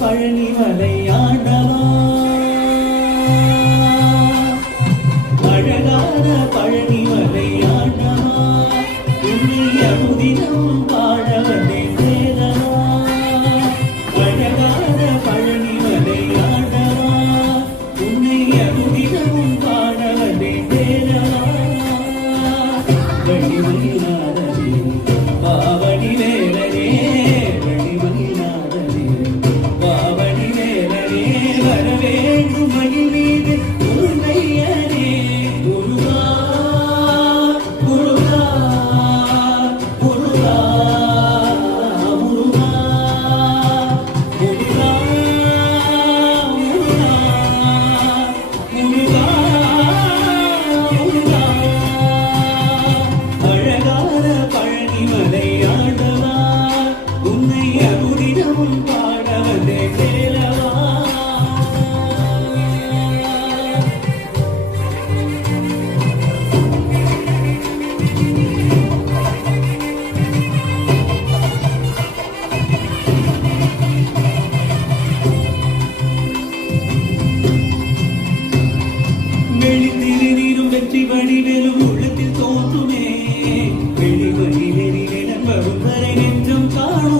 பழனி மலையாண்டவா அழகான பழனி மலையாண்டவா உன்னை அமுதினம் பாட வந்தேன் தேவா அழகான பழனி மலையாண்டவா உன்னை அமுதினம் பாட வந்தேன் தேவா வழிமயிலாதனே பாவடி வேலனே வழிமயிலாதனே பாவடி வேலனே வரவேண்டும் மயில் மீது முருகையனே முருகா முருகா முருகா முருகா முருகா முருகா முருகா அழகான பழனி மலையாண்டவா உன்னை அமுதினமும் பாட வந்தேன் தேலவா வெளித்திருநீரும் வெற்றி வடிவேலும் உள்ளத்தில் தோன்றுமே வெளிவழிகளில் வரும் வரை நெஞ்சம் காணும்